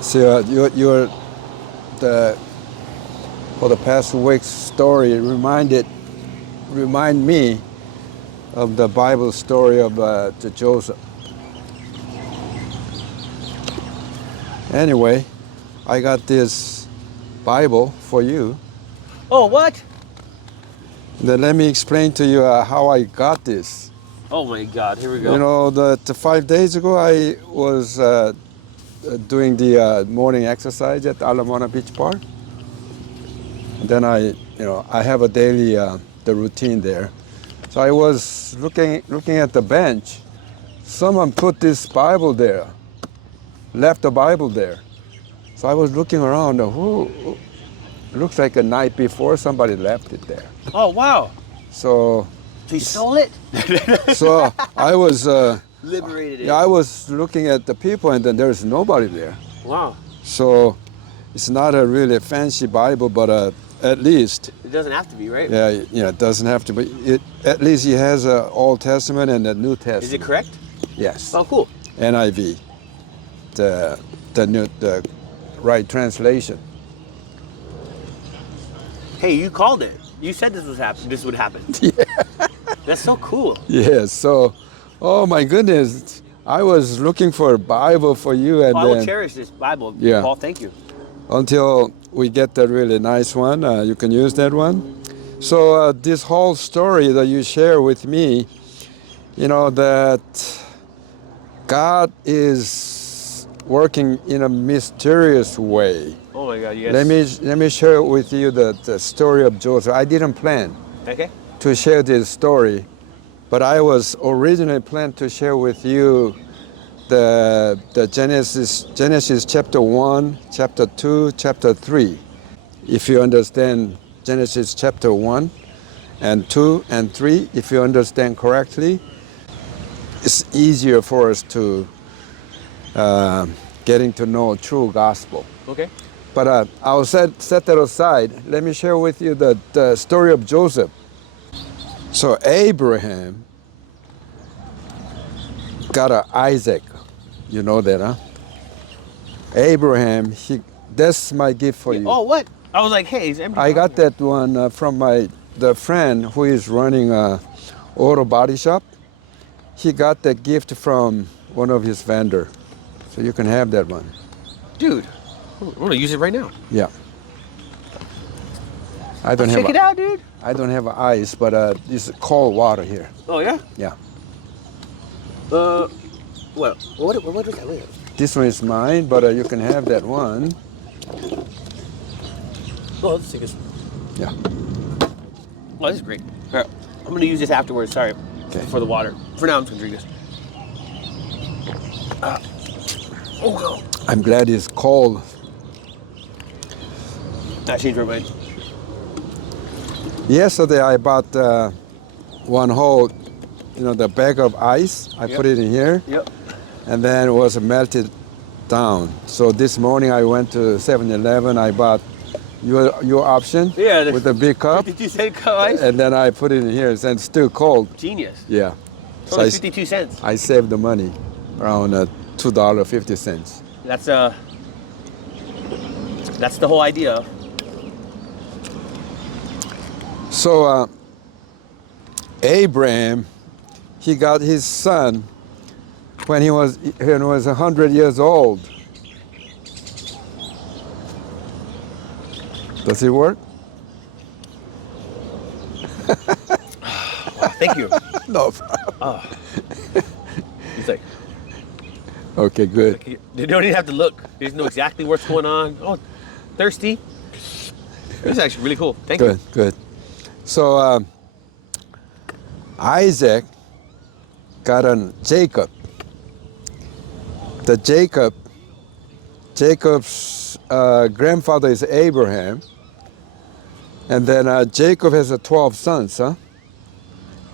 So you're for the past week's story remind me of the Bible story of the Joseph. Anyway, I got this Bible for you. Oh, what? Then let me explain to you how I got this. Oh my God, here we go. You know, the 5 days ago I was doing the morning exercise at Alamana Beach Park. And then I have a daily the routine there. So I was looking at the bench. Someone put this Bible there, left the Bible there. So I was looking around. Looks like a night before somebody left it there. Oh, wow. So he stole it? So I was liberated it. Yeah, I was looking at the people, and then there's nobody there. Wow. So it's not a really fancy Bible, but at least it doesn't have to be, right? Yeah, it doesn't have to be. At least he has an Old Testament and a New Testament. Is it correct? Yes. Oh, cool. NIV, the right translation. Hey, you called it. You said this would happen. Yeah. That's so cool. Yes. So, oh my goodness, I was looking for a Bible for you, and I will cherish this Bible. Yeah. Paul, thank you. Until we get the really nice one, you can use that one. So this whole story that you share with me, that God is working in a mysterious way. Oh my God, yes. Let me share with you the story of Joseph. I didn't plan to share this story, but I was originally planned to share with you the Genesis chapter 1, chapter 2, chapter 3. If you understand Genesis chapter 1 and 2 and 3, if you understand correctly, it's easier for us to getting to know true gospel. Okay. But I'll set that aside. Let me share with you the story of Joseph. So Abraham got Isaac. You know that, huh? Abraham, that's my gift for you. Oh, what? I was like, hey, it's empty. I got that one from the friend who is running a auto body shop. He got that gift from one of his vendor. So you can have that one. Dude, I'm gonna use it right now. Yeah. Check it out, dude. I don't have ice, but this is cold water here. Oh, yeah? Yeah. What was that? Wait. This one is mine, but you can have that one. Oh, let's take this. Yeah. Oh, this is great. All right. I'm going to use this afterwards. Sorry. Okay. For the water. For now, I'm just going to drink this. Oh, no. I'm glad it's cold. I changed my mind. Yesterday, I bought one whole, the bag of ice. I put it in here. Yep. And then it was melted down. So this morning, I went to 7-Eleven. I bought your option with the big cup. 52-cent cup ice? And then I put it in here, and it's still cold. Genius. Yeah. It's only 52 cents. I saved the money, around $2.50. That's the whole idea. So Abraham, he got his son when he was 100 years old. Does it work? Thank you. No problem. He's like, okay, good. You don't even have to look. You just know exactly what's going on. Oh, thirsty. This is actually really cool. Thank you. Good. So Isaac got on Jacob. Jacob's grandfather is Abraham. And then Jacob has 12 sons, huh?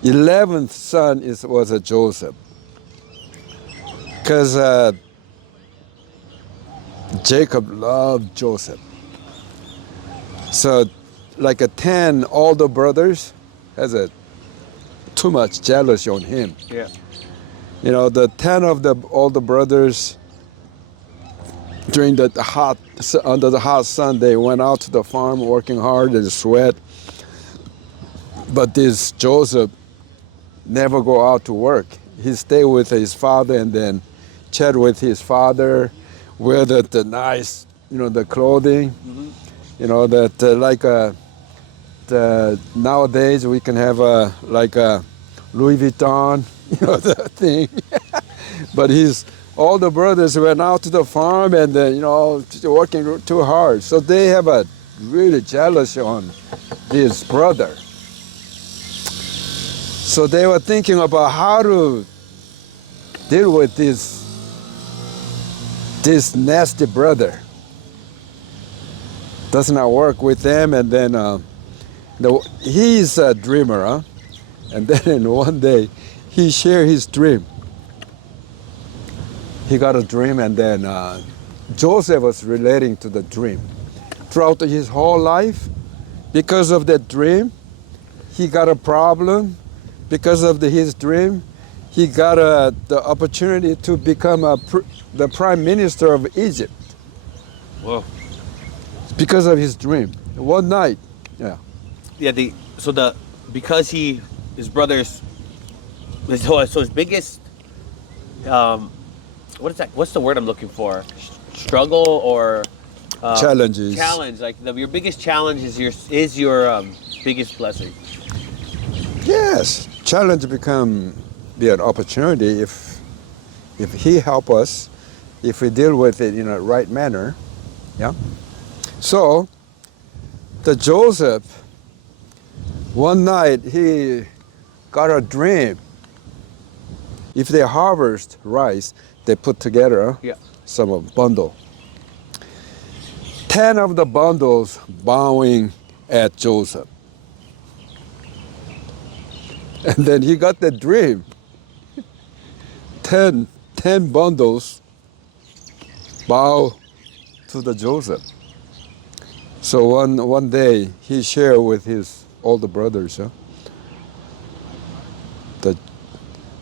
11th son was a Joseph. Because Jacob loved Joseph. So like 10 older brothers has too much jealousy on him. Yeah. The 10 of the older brothers during under the hot sun, they went out to the farm working hard and sweat. But this Joseph never go out to work. He stayed with his father and then chat with his father, wear the nice, the clothing, that the nowadays we can have a Louis Vuitton, the thing. But his older brothers went out to the farm and working too hard. So they have a really jealous on this brother. So they were thinking about how to deal with this nasty brother. Does not work with them, and then he's a dreamer, huh? And then one day he shared his dream. He got a dream, and then Joseph was relating to the dream. Throughout his whole life, because of that dream, he got a problem. Because of his dream, he got the opportunity to become the prime minister of Egypt. Whoa. Because of his dream. One night, yeah. Yeah, because his brothers, so his biggest, what is that? What's the word I'm looking for? Struggle or Challenges. Challenge, like your biggest challenge is your biggest blessing. Yes, challenge be an opportunity if he help us, if we deal with it in a right manner, yeah. So, the Joseph, one night he got a dream. If they harvest rice, they put together some bundle. 10 of the bundles bowing at Joseph. And then he got the dream. 10 bundles bow to the Joseph. So one day he shared with his older brothers.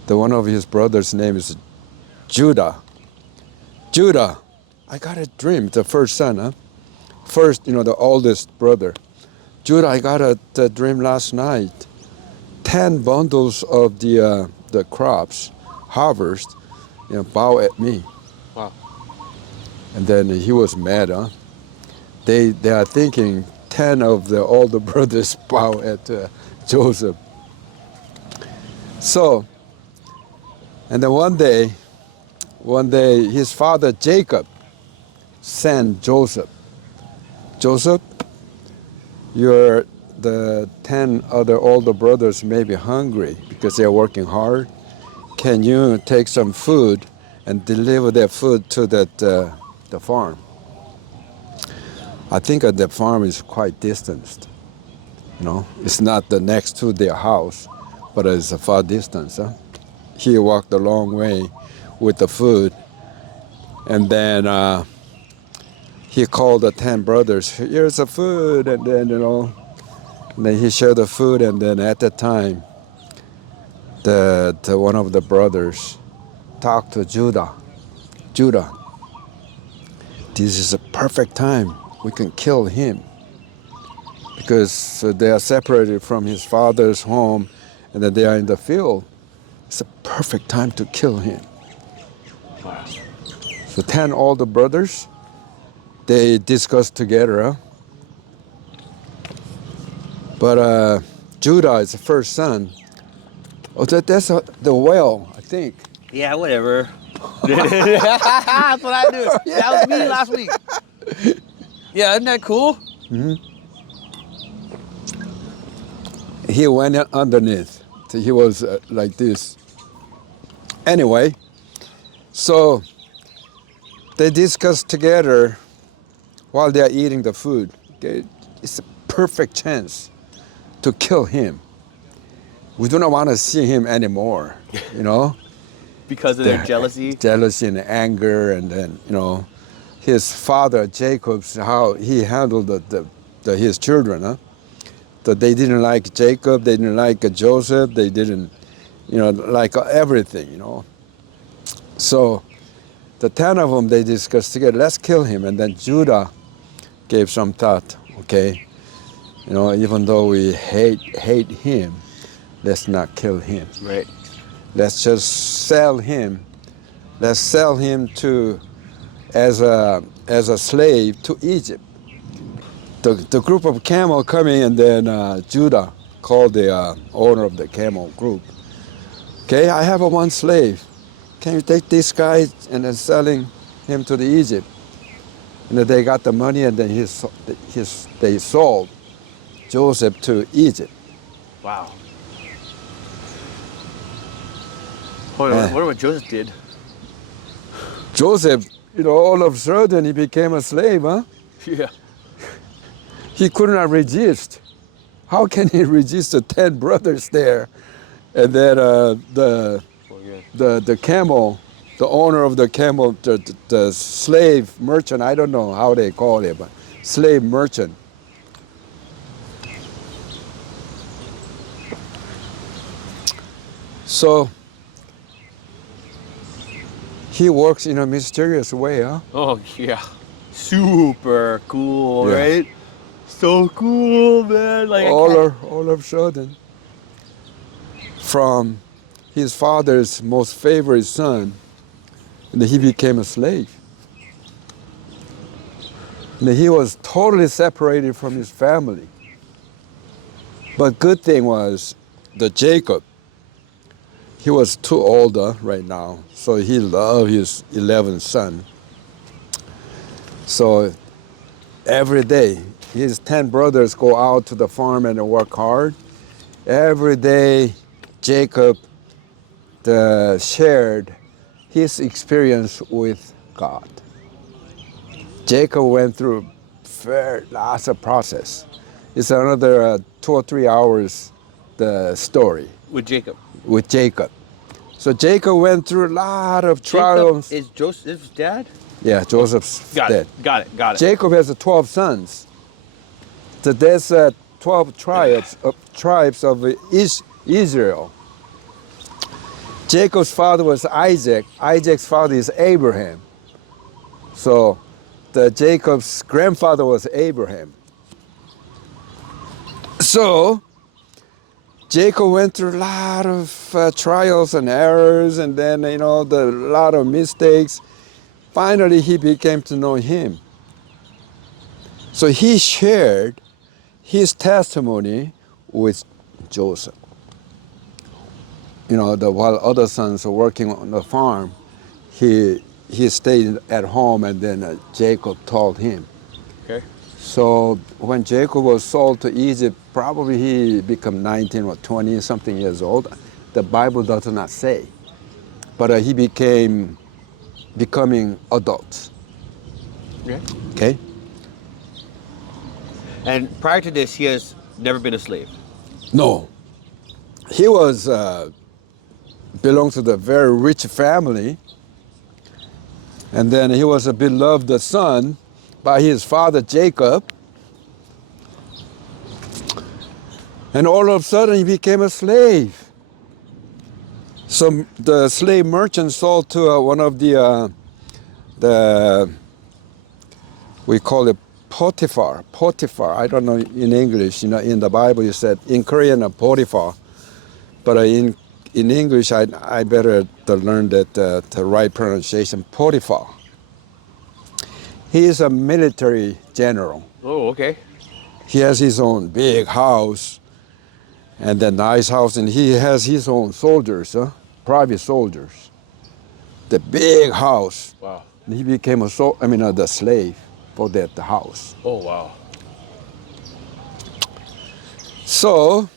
The one of his brothers' name is Judah. Judah, I got a dream. The first son, huh? First, the oldest brother. Judah, I got a dream last night. 10 bundles of the crops, harvest, bow at me. Wow. And then he was mad, huh? They are thinking 10 of the older brothers bow at Joseph. So, and then one day his father Jacob sent Joseph. Joseph, the 10 other older brothers may be hungry because they're working hard. Can you take some food and deliver that food to the farm? I think the farm is quite distant. It's not the next to their house, but it's a far distance. Huh? He walked a long way with the food, and then he called the 10 brothers. Here's the food, and then and then he shared the food, and then at that time, the one of the brothers talked to Judah. Judah, this is a perfect time. We can kill him because they are separated from his father's home, and then they are in the field. It's a perfect time to kill him. Wow. So 10 older brothers, they discussed together. Huh? But Judah is the first son. Oh, that's the whale, I think. Yeah, whatever. That's what I do. Yeah. That was me last week. Yeah, isn't that cool? Mm-hmm. He went underneath. So he was like this. Anyway, so they discussed together while they are eating the food. Okay? It's a perfect chance to kill him. We do not want to see him anymore, Because of their jealousy? Jealousy and anger, and then, his father, Jacob's, how he handled his children, huh? That they didn't like Jacob, they didn't like Joseph, they didn't, like everything, So the 10 of them, they discussed together, let's kill him. And then Judah gave some thought, okay, even though we hate him, let's not kill him. Right. Let's just sell him. Let's sell him as a slave to Egypt. The group of camel coming, and then Judah called the owner of the camel group. Okay, I have one slave. Can you take this guy and then selling him to the Egypt? And then they got the money, and then they sold Joseph to Egypt. Wow. Hold on, I wonder what Joseph did. Joseph, all of a sudden he became a slave, huh? Yeah. He could not resist. How can he resist the 10 brothers there? And then the camel, the owner of the camel, the slave merchant, I don't know how they call it, but slave merchant. So he works in a mysterious way, huh? Oh, yeah. Super cool, Yeah. right? So cool, man. Like All of a sudden, from his father's most favorite son, and he became a slave. And he was totally separated from his family. But good thing was that Jacob, he was too old right now, so he loved his 11th son. So every day, his 10 brothers go out to the farm and work hard. Every day, Jacob shared his experience with God. Jacob went through lots of process. It's another 2 or 3 hours, the story with Jacob. with Jacob. So Jacob went through a lot of trials. Jacob is Joseph's dad? Yeah, Joseph's Got dead. it. Got it. Got it. Jacob has 12 sons. So there's 12 tribes of Israel. Jacob's father was Isaac. Isaac's father is Abraham. So Jacob's grandfather was Abraham. So Jacob went through a lot of trials and errors, and then a lot of mistakes. Finally, he became to know him. So he shared his testimony with Joseph. While other sons were working on the farm, he stayed at home, and then Jacob told him. Okay. So when Jacob was sold to Egypt, probably he became 19 or 20 something years old. The Bible does not say, but he becoming adult. Okay. Okay. And prior to this, he has never been a slave. No, he was belonged to the very rich family, and then he was a beloved son by his father Jacob. And all of a sudden he became a slave. So the slave merchant sold to one of the we call it Potiphar. I don't know in English. In the Bible you said, in Korean Potiphar, but in English I better to learn that the right pronunciation. Potiphar. He is a military general. Oh, okay. He has his own big house, and a nice house, and he has his own soldiers, private soldiers. The big house. Wow. And he became the slave for that house. Oh, wow. So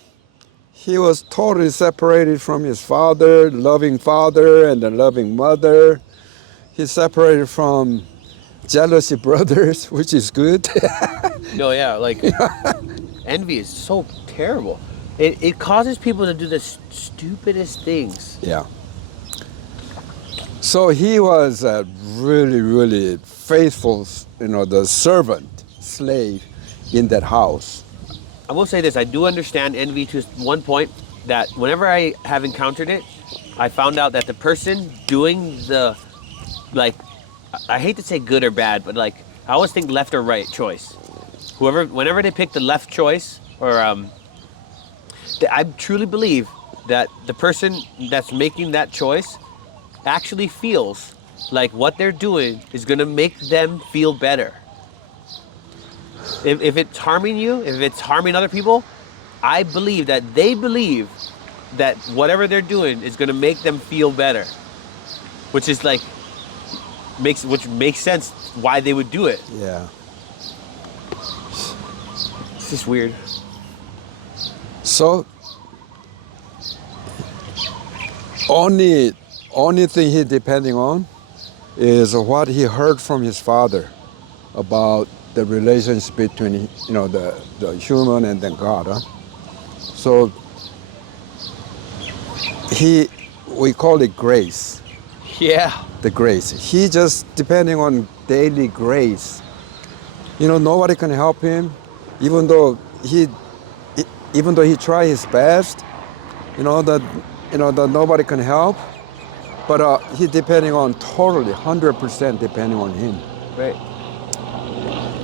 he was totally separated from his father, loving father and the loving mother. He's separated from jealousy brothers, which is good. No, yeah, like envy is so terrible. It causes people to do the stupidest things. Yeah. So he was a really, really faithful, the servant, slave in that house. I will say this, I do understand envy to one point, that whenever I have encountered it, I found out that the person doing the, I hate to say good or bad, but like I always think left or right choice. Whenever they pick the left choice, or I truly believe that the person that's making that choice actually feels like what they're doing is gonna make them feel better. If it's harming you, if it's harming other people, I believe that they believe that whatever they're doing is gonna make them feel better, which is like which makes sense why they would do it. Yeah. It's just weird. So only thing he depending on is what he heard from his father about the relationship between the human and then God. Huh? So we call it grace. Yeah. The grace. He just depending on daily grace. Nobody can help him, even though he try his best. That nobody can help, but he depending on totally 100% depending on him. Right.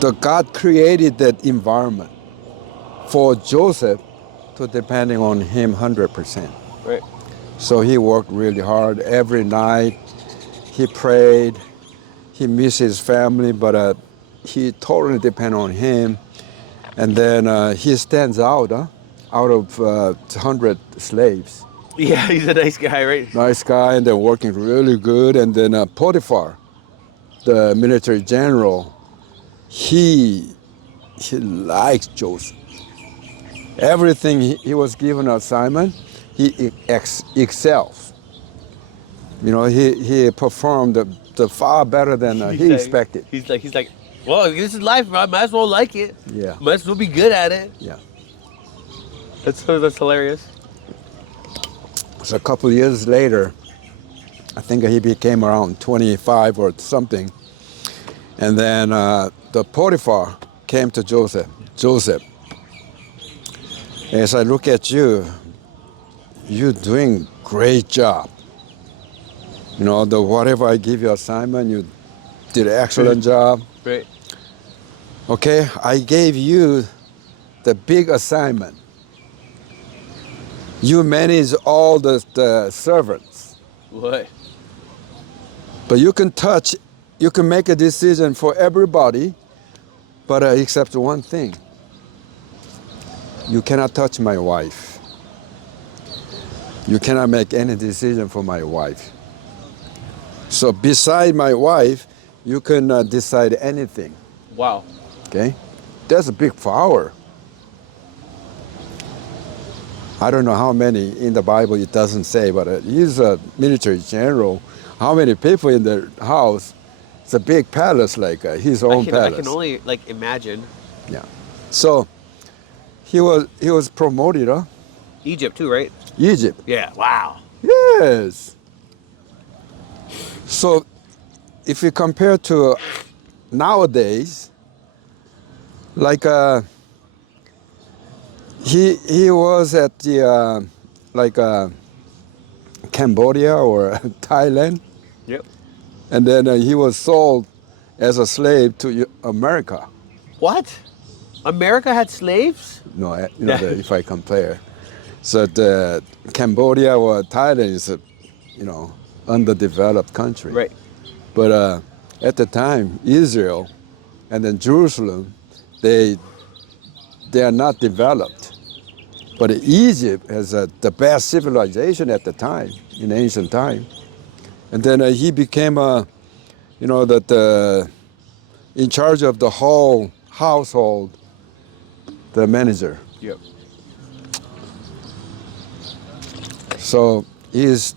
The God created that environment for Joseph to depending on him 100%. Right. So he worked really hard every night. He prayed. He missed his family, but he totally depend on him. And then he stands out of 100 slaves. Yeah, he's a nice guy, right? Nice guy, and then working really good. And then Potiphar, the military general, he likes Joseph. Everything he was given assignment, he excels. He performed the far better than he expected. He's like, well, this is life. I might as well like it. Yeah. Might as well be good at it. Yeah. That's hilarious. So a couple of years later, I think he became around 25 or something. And then the Potiphar came to Joseph. Joseph, as I look at you, you're doing great job. Whatever I give you assignment, you did an excellent job. Right. Okay, I gave you the big assignment. You manage all the servants. What? But you can make a decision for everybody, but except one thing. You cannot touch my wife. You cannot make any decision for my wife. So beside my wife, you can decide anything. Wow. Okay? That's a big power. I don't know how many in the Bible it doesn't say, but he's a military general. How many people in the house? It's a big palace, like his own palace. I can only imagine. Yeah. So he was promoted, huh? Egypt too, right? Egypt. Yeah. Wow. Yes. So if you compare to nowadays, like he was at the Cambodia or Thailand. Yep. And then he was sold as a slave to America. What? America had slaves? No, if I compare. So the Cambodia or Thailand is a, underdeveloped country. Right. But at the time, Israel and then Jerusalem, they are not developed. But Egypt has the best civilization at the time, in ancient time. And then he became, in charge of the whole household, the manager. Yep. So he's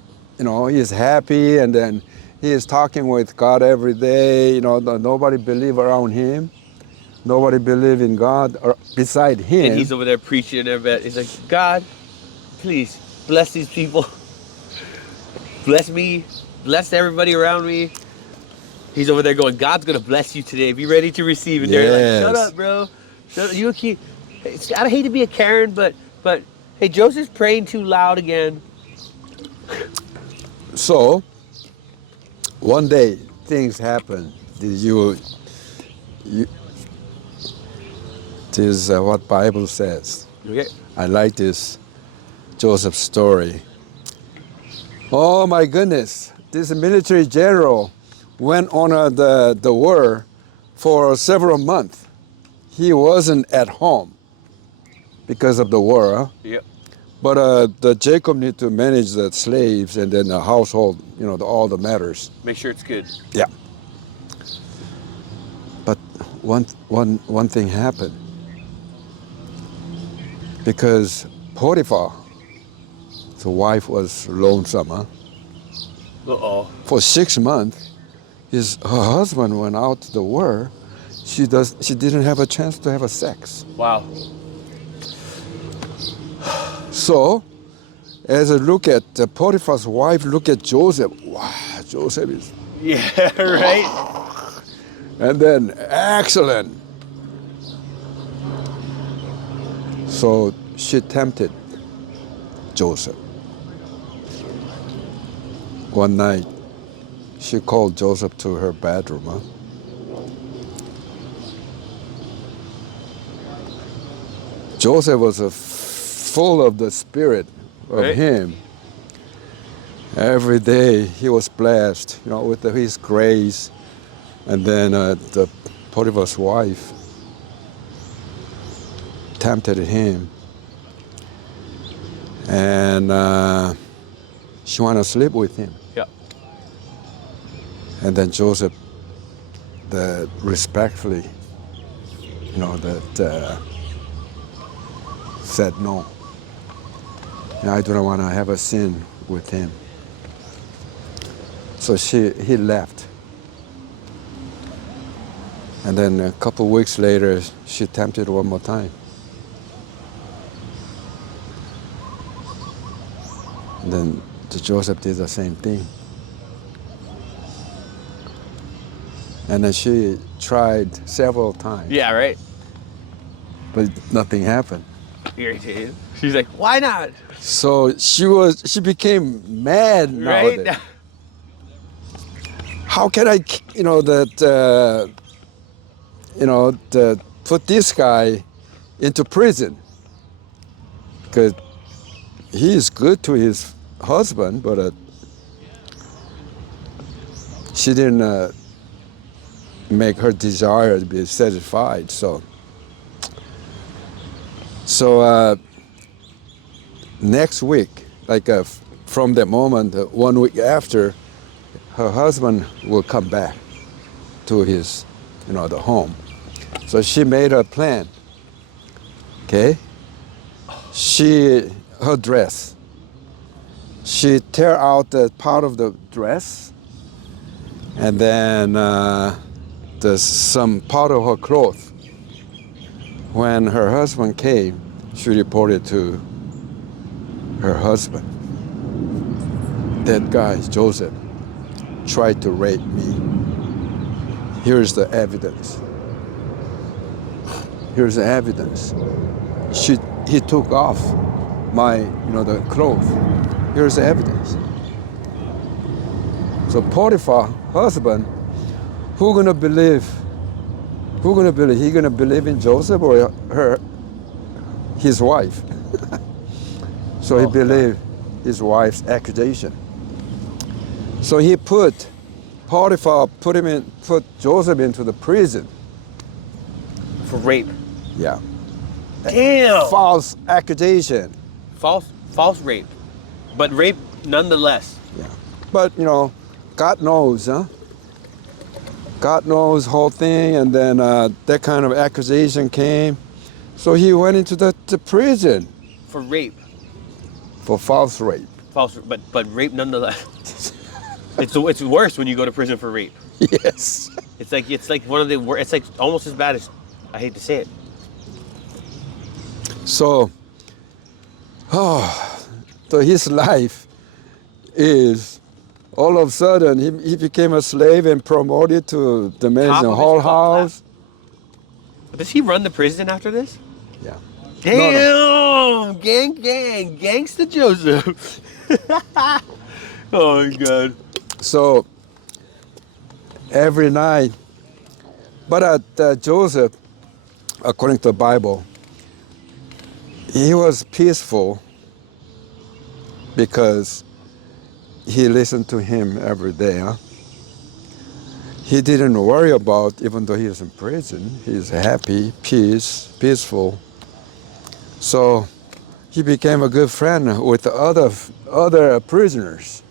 happy, and then he is talking with God every day. Nobody believe around him. Nobody believe in God or beside him. And he's over there preaching in their bed. He's like, God, please bless these people. Bless me. Bless everybody around me. He's over there going, God's going to bless you today. Be ready to receive. And they're like, shut up, bro. Shut up. You keep. I hate to be a Karen, but hey, Joseph's praying too loud again. So one day, things happen. You this is what Bible says. Okay. I like this Joseph story. Oh my goodness, this military general went on the war for several months. He wasn't at home because of the war. Huh? Yep. But the Jacob need to manage the slaves and then the household, all the matters. Make sure it's good. Yeah. But one thing happened. Because Potiphar, the wife was lonesome. Huh? Uh-oh. For 6 months, her husband went out to the war. She didn't have a chance to have a sex. Wow. So, as I look at Potiphar's wife, look at Joseph. Wow, Joseph is. Yeah, right? And then, excellent. So she tempted Joseph. One night, she called Joseph to her bedroom. Huh? Joseph was full of the spirit of Right. him. Every day he was blessed, with his grace. And then the Potiphar's wife tempted him, and she wanted to sleep with him. Yeah. And then Joseph, respectfully, said no. I don't want to have a sin with him. So he left. And then a couple weeks later, she tempted one more time. And then Joseph did the same thing. And then she tried several times. Yeah, right? But nothing happened. Irritated. She's like, why not? So she became mad nowadays. Right? How can I, put this guy into prison? Because he is good to his husband, but she didn't make her desire to be satisfied. So next week, from that moment, 1 week after, her husband will come back to his, the home. So she made a plan. Okay? Her dress. She tear out the part of the dress, and then there's some part of her clothes. When her husband came, she reported to her husband. That guy, Joseph, tried to rape me. Here's the evidence. Here's the evidence. He took off my, the clothes. Here's the evidence. So Potiphar, husband, who gonna believe? Who gonna believe? He gonna believe in Joseph or his wife? So he believed his wife's accusation. So he put Joseph into the prison. For rape. Yeah. Damn. False accusation. False rape. But rape nonetheless. Yeah. But, God knows, huh? God knows the whole thing, and then that kind of accusation came. So he went into the prison. For rape. For false rape. False, but rape nonetheless. It's worse when you go to prison for rape. Yes. It's like one of the worst. It's like almost as bad as, I hate to say it. So his life is, all of a sudden, he became a slave and promoted to the managing whole house. Does he run the prison after this? Yeah. Damn! No. Gangsta Joseph. Oh my God. So every night. But Joseph, according to the Bible, he was peaceful because he listened to him every day. Huh? He didn't worry about, even though he was in prison, he's happy, peaceful. So he became a good friend with the other prisoners.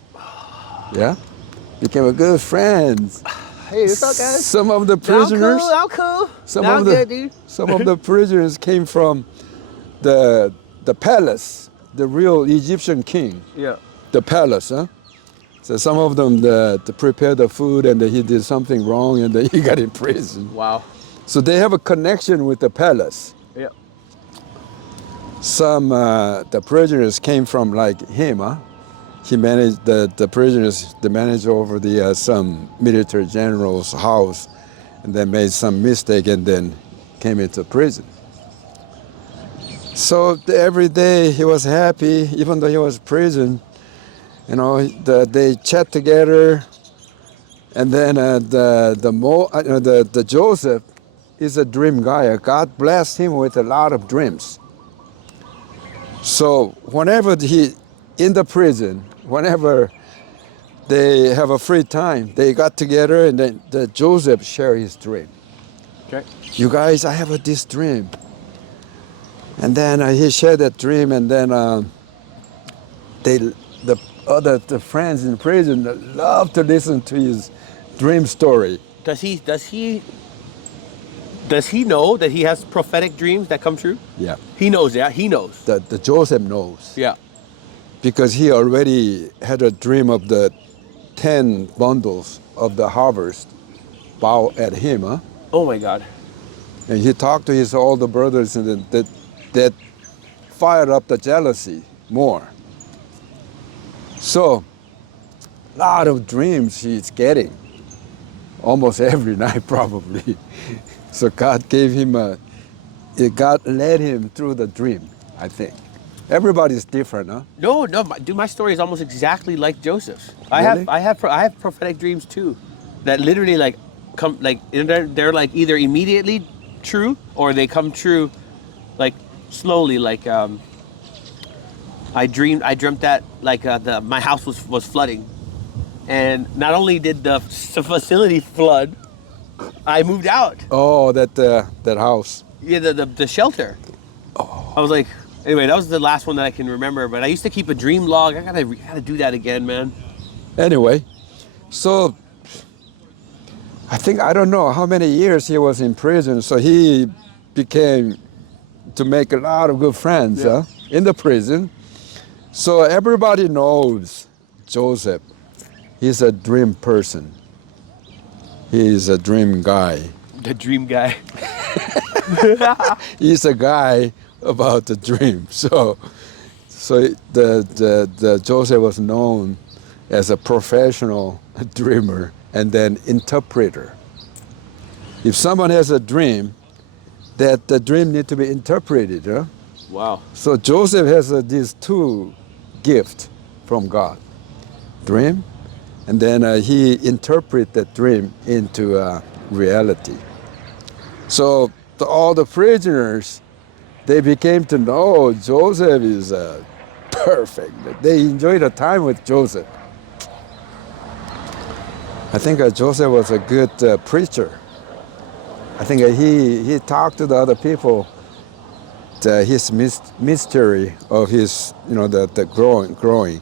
Yeah, became a good friend. Hey, what's up, guys? Some of the prisoners, I'm cool. some I'm of the good, dude. some of the prisoners came from the palace, the real Egyptian king, Yeah. the palace. Huh? So some of them to prepare the food, and then he did something wrong, and then he got in prison. Wow. So they have a connection with the palace. Yeah. Some the prisoners came from like him. Huh? He managed the prisoners. They managed over the some military general's house, and then made some mistake, and then came into prison. So every day he was happy, even though he was in prison. You know, they chat together, and then the Joseph is a dream guy. God blessed him with a lot of dreams. So whenever he in the prison, whenever they have a free time, they got together, and then the Joseph shared his dream. Okay. You guys, I have this dream. And then he shared that dream, and then the friends in prison love to listen to his dream story. Does he know that he has prophetic dreams that come true? Yeah, He knows that. He knows. the Joseph knows, Yeah. because he already had a dream of the 10 bundles of the harvest bow at him, huh? Oh my God. And he talked to his older brothers, and that fired up the jealousy more. So, a lot of dreams he's getting, almost every night probably. So God gave him God led him through the dream, I think. Everybody's different, huh? No, dude, my story is almost exactly like Joseph's. Really? I have prophetic dreams too, that literally like come like they're like either immediately true or they come true, like slowly. Like I dreamt that like my house was flooding, and not only did the facility flood, I moved out. Oh, that house. Yeah, the shelter. Oh. I was like, anyway, that was the last one that I can remember. But I used to keep a dream log. I gotta do that again, man. Anyway, so I don't know how many years he was in prison. So he became to make a lot of good friends, Yeah. in the prison. So everybody knows Joseph. He's a dream person. He's a dream guy. The dream guy. He's a guy about the dream. So the Joseph was known as a professional dreamer and then interpreter. If someone has a dream, that the dream need to be interpreted. Huh? Wow. So Joseph has these two gifts from God: dream, and then he interpret that dream into reality. So all the prisoners, they became to know Joseph is perfect. They enjoyed the time with Joseph. I think Joseph was a good preacher. I think he talked to the other people. His mystery of his, the growing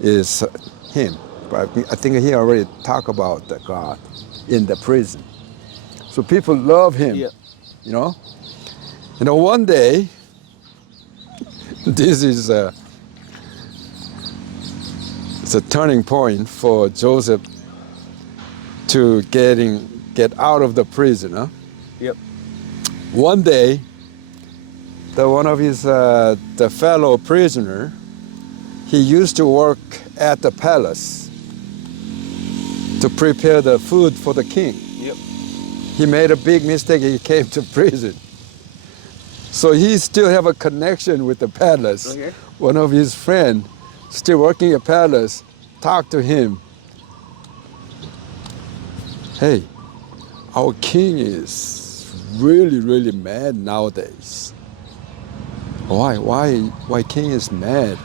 is him. But I think he already talked about the God in the prison. So people love him, Yeah. One day, this is it's a turning point for Joseph to get out of the prison. Huh? Yep. One day, one of his the fellow prisoner, he used to work at the palace to prepare the food for the king. Yep. He made a big mistake. He came to prison. So he still have a connection with the palace. Okay. One of his friend, still working at palace, talked to him. hey, our king is really, really mad nowadays. Why king is mad?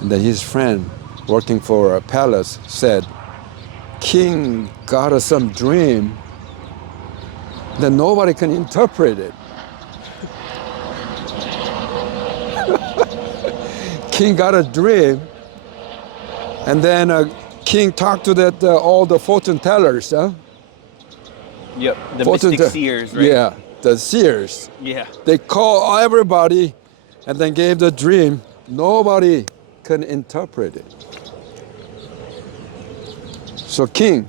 And then his friend working for a palace said, king got some dream that nobody can interpret it. King got a dream, and then king talked to that all the fortune tellers. Yep. The Fortune mystic te- seers, right? Yeah, the seers. Yeah. They call everybody and then gave the dream. Nobody can interpret it. So king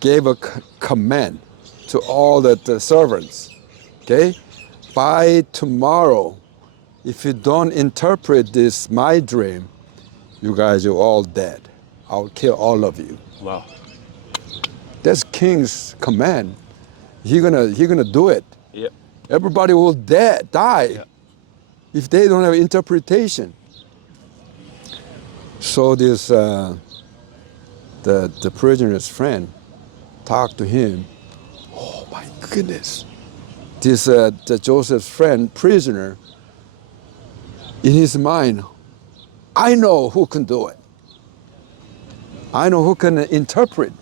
gave a command to all the servants. Okay, by tomorrow, if you don't interpret this my dream, you guys are all dead. I'll kill all of you. Wow. That's king's command. He gonna do it. Yep. Everybody will die Yep. if they don't have interpretation. So this the prisoner's friend talked to him. Oh my goodness! This the Joseph's friend prisoner. In his mind, I know who can do it. I know who can interpret.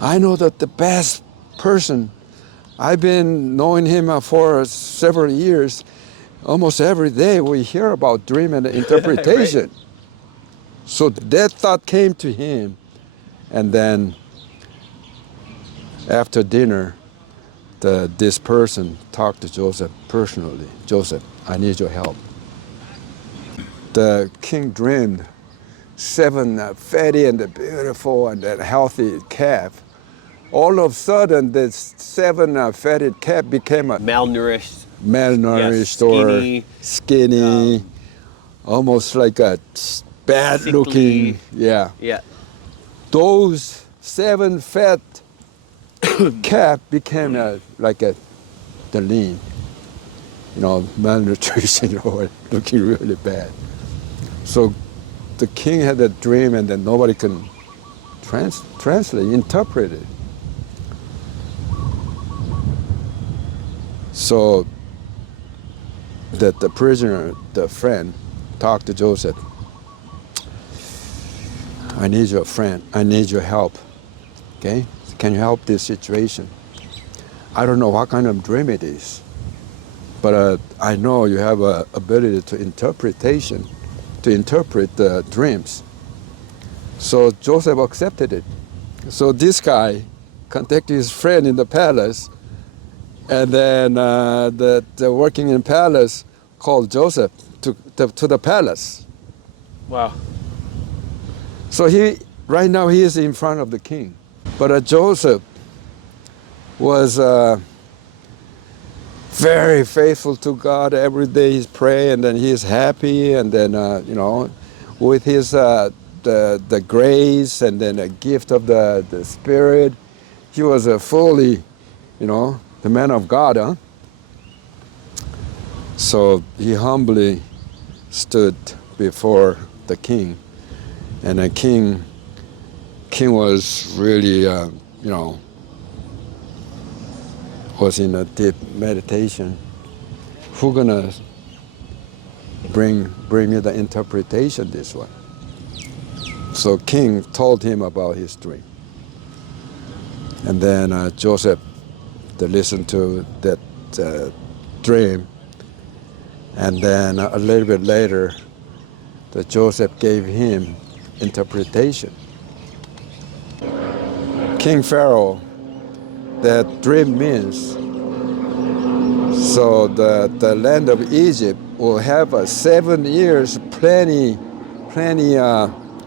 I know that the best person. I've been knowing him for several years. Almost every day we hear about dream and interpretation. Right. So that thought came to him. And then after dinner, this person talked to Joseph personally. Joseph, I need your help. The king dreamed 7 fatty and beautiful and healthy calf. All of a sudden, the 7 fatted calf became a Malnourished. malnourished Yes, or skinny, almost like a bad Sickly. looking. Yeah. Yeah. Those 7 fat calf became the lean, malnutrition or looking really bad. So the king had a dream and then nobody can translate, interpret it. So that the prisoner, the friend, talked to Joseph. I need your friend. I need your help. Okay? Can you help this situation? I don't know what kind of dream it is, but I know you have a ability to interpret the dreams. So Joseph accepted it. So this guy contacted his friend in the palace, and then the working in palace called Joseph to the palace. Wow. So right now he is in front of the king. But Joseph was very faithful to God. Every day he's praying, and then he's happy, and then with his the grace and then a gift of the Spirit, he was fully, the man of God, huh? So he humbly stood before the king, and the king was really, was in a deep meditation. Who gonna bring me the interpretation this way? So king told him about his dream, and then Joseph listened to that dream, and then a little bit later, Joseph gave him interpretation. King Pharaoh, that dream means, so the land of Egypt will have 7 years plenty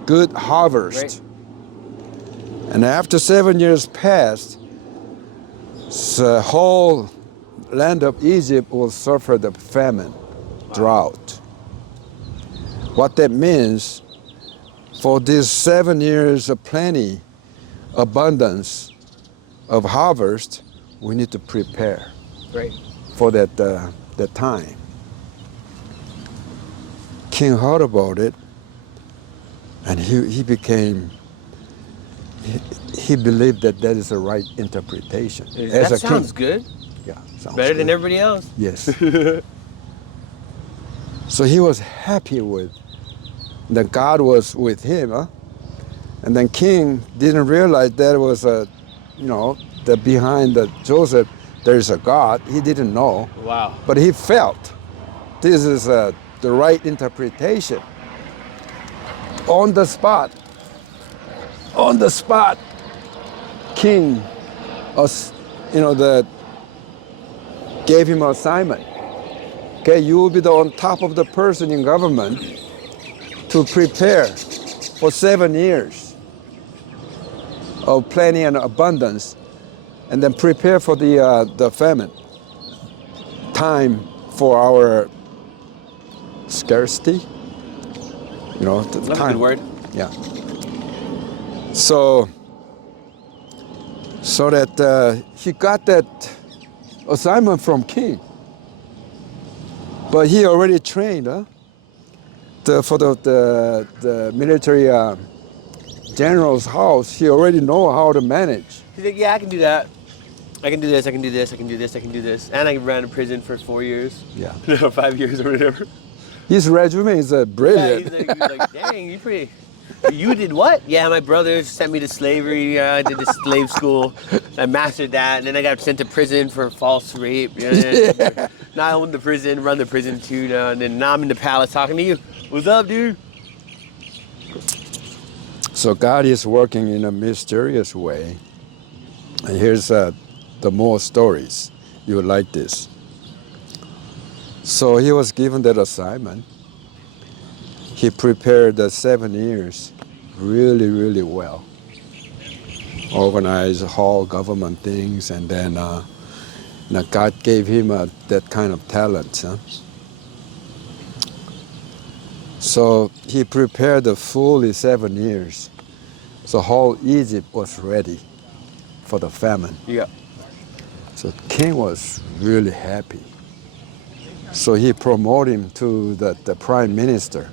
good harvest. Right. And after 7 years passed, the whole land of Egypt will suffer the famine, drought. What that means, for these 7 years of plenty, abundance of harvest, we need to prepare Right. for that time. King heard about it, and he became he believed that that is the right interpretation. That sounds good. Yeah, sounds Better than good. everybody else. Yes. So he was happy with that God was with him, huh? And then King didn't realize there was that behind the Joseph there's a God. He didn't know, Wow. but he felt this is the right interpretation. On the spot, King, gave him an assignment. Okay, you will be on top of the person in government to prepare for 7 years of plenty and abundance, and then prepare for the famine. Time for our scarcity. The That's time. a good word. Yeah. So that he got that assignment from King, but he already trained, for the military general's house. He already know how to manage. He's like, yeah, I can do that. I can do this, I can do this, I can do this, I can do this. And I ran in prison for 4 years. Yeah. Or 5 years or whatever. His resume is brilliant. Yeah, he's like, dang, you did what? Yeah, my brother sent me to slavery. I did the slave school. I mastered that. And then I got sent to prison for false rape. Yeah. Now I own the prison, run the prison too now. And then now I'm in the palace talking to you. What's up, dude? So God is working in a mysterious way. And here's the more stories. You would like this. So he was given that assignment. He prepared the 7 years really, really well. Organized whole government things, and then God gave him that kind of talent. Huh? So he prepared the fully 7 years. So whole Egypt was ready for the famine. Yeah. So King was really happy. So he promoted him to the prime minister.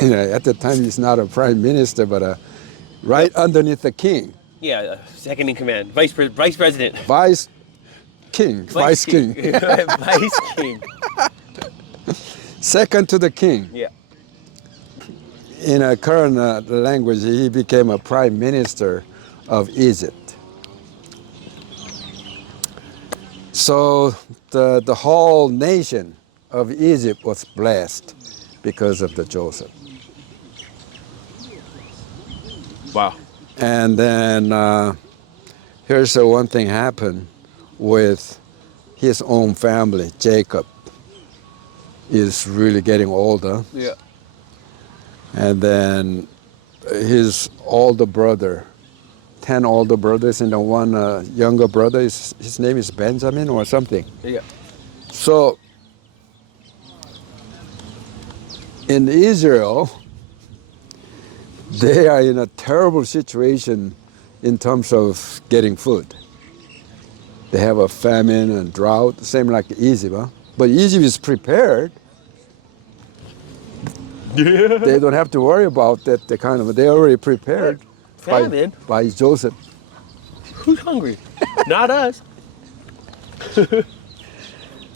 At the time, he's not a prime minister, but right underneath the king. Yeah, second in command. Vice president. Vice king. Vice king. Second to the king. Yeah. In a current language, he became a prime minister of Egypt. So the whole nation of Egypt was blessed because of the Joseph. Wow. And then here's one thing happened with his own family. Jacob is really getting older. Yeah. And then his older brother, 10 older brothers, and the one younger brother, his name is Benjamin or something. Yeah. So in Israel, they are in a terrible situation in terms of getting food. They have a famine and drought, same like Egypt. Huh? But Egypt is prepared. Yeah. They don't have to worry about that. They're already prepared Famine? by Joseph. Who's hungry? Not us.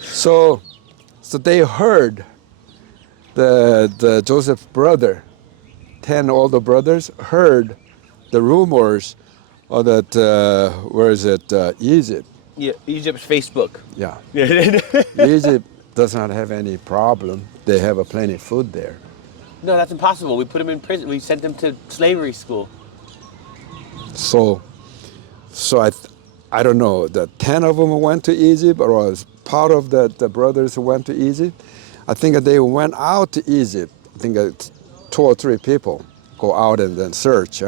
So they heard the Joseph's brother, 10 older brothers, heard the rumors of that, Egypt. Yeah, Egypt's Facebook. Yeah. No, Egypt does not have any problem. They have plenty of food there. that's impossible. We put them in prison. We sent them to slavery school. So I don't know, the 10 of them went to Egypt, or was part of the brothers who went to Egypt. I think they went out to Egypt. I think 2 or 3 people go out and then search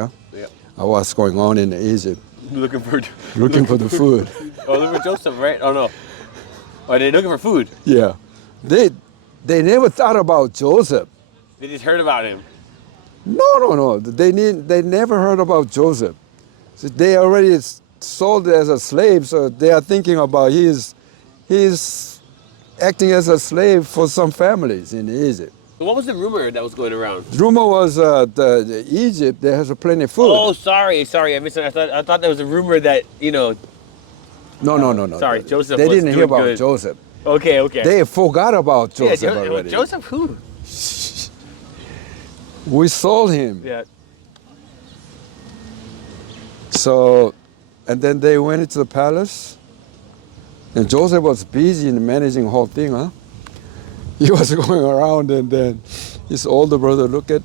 what's going on in Egypt. Looking for The food. Oh, looking for Joseph, right? Oh no. Are they looking for food? Yeah. They never thought about Joseph. They just heard about him. No. They never heard about Joseph. So they already sold as a slave, so they are thinking about he's acting as a slave for some families in Egypt. So what was the rumor that was going around? The rumor was the Egypt, there has plenty of food. Oh, sorry, I missed it. I thought there was a rumor that, No. sorry, Joseph They was didn't hear doing about good. Joseph. Okay. They forgot about Yeah, Joseph already. Joseph who? We sold him. Yeah. So, and then they went into the palace. And Joseph was busy in managing the whole thing, huh? He was going around, and then his older brother looked at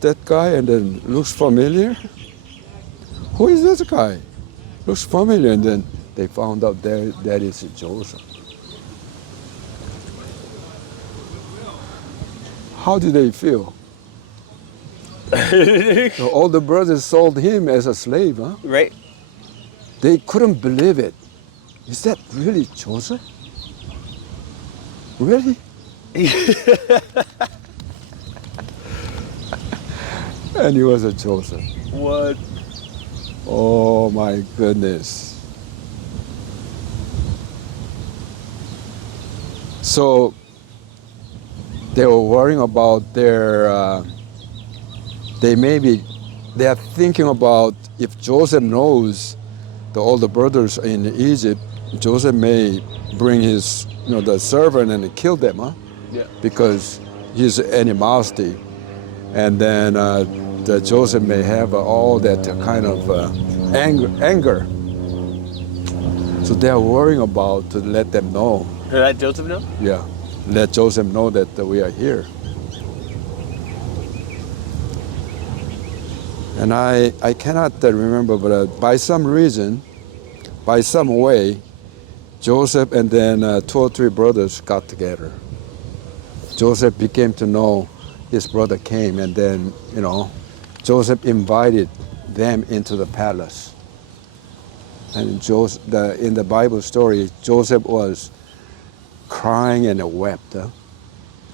that guy and then looks familiar. Who is this guy? Looks familiar, and then they found out that is Joseph. How did they feel? The older brothers sold him as a slave, huh? Right. They couldn't believe it. Is that really Joseph? Really? And he was a Joseph. What? Oh my goodness. So they were worrying about they are thinking about if Joseph knows the older brothers in Egypt, Joseph may bring his, the servant and kill them, huh? Yeah. Because he's animosity. And then Joseph may have all that kind of anger. So they're worrying about to let them know. To let Joseph know? Yeah, let Joseph know that we are here. And I cannot remember, but by some reason, by some way, Joseph and then 2 or 3 brothers got together. Joseph became to know his brother came, and then, Joseph invited them into the palace. And in the Bible story, Joseph was crying and wept. Huh?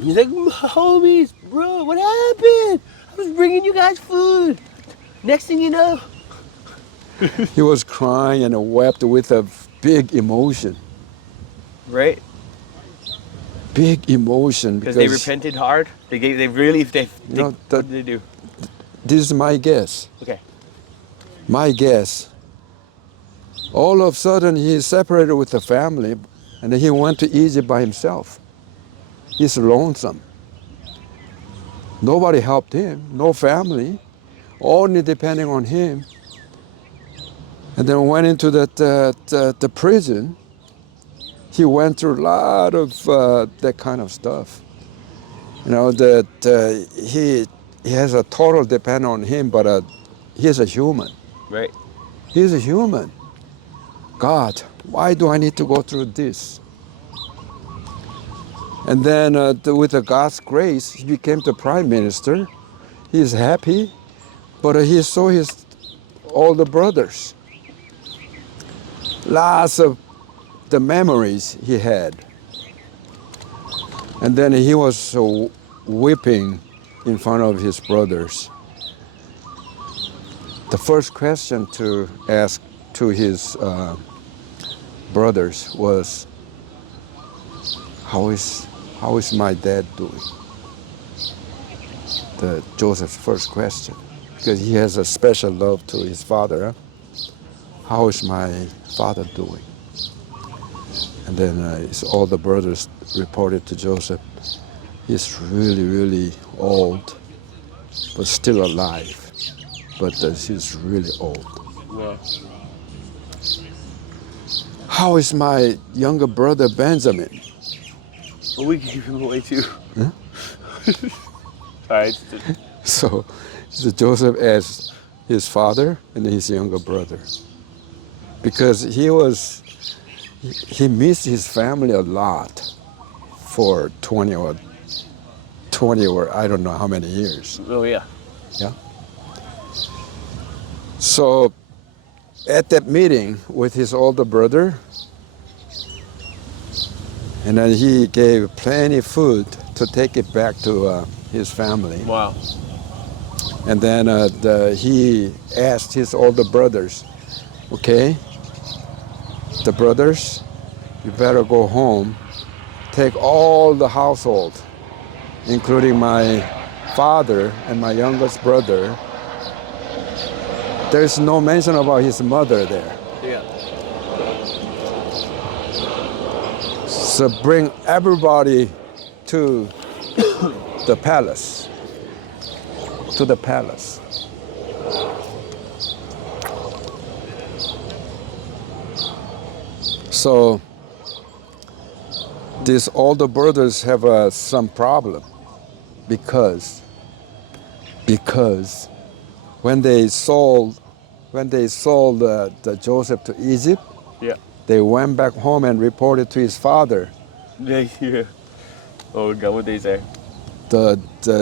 He's like, homies, bro, what happened? I was bringing you guys food. Next thing you know. He was crying and wept with a big emotion. Right? Big emotion. Because they repented hard? What did they do? This is my guess. Okay. My guess. All of a sudden, he separated with the family, and then he went to Egypt by himself. He's lonesome. Nobody helped him, no family, only depending on him. And then went into the prison. He went through a lot of that kind of stuff. That he has a total depend on him, but he's a human. Right. He's a human. God, why do I need to go through this? And then with God's grace, he became the prime minister. He's happy, but he saw his older brothers. Lots of the memories he had. And then he was weeping in front of his brothers. The first question to ask to his brothers was, how is my dad doing? Joseph's first question, because he has a special love to his father. Huh? How is my father doing? And then his older brothers reported to Joseph, he's really, really old, but still alive. But he's really old. Wow. How is my younger brother Benjamin? Well, we can give him away too. Huh? All right. So Joseph asked his father and his younger brother, because he missed his family a lot for 20 or I don't know how many years. Oh, yeah. Yeah. So at that meeting with his older brother, and then he gave plenty of food to take it back to his family. Wow. And then he asked his older brothers, okay, the brothers, you better go home, take all the household, including my father and my youngest brother, there's no mention about his mother there. Yeah. So bring everybody to the palace. To the palace. So these older brothers have some problem because when they sold the Joseph to Egypt, Yeah. they went back home and reported to his father. Yeah. Oh God, what they say?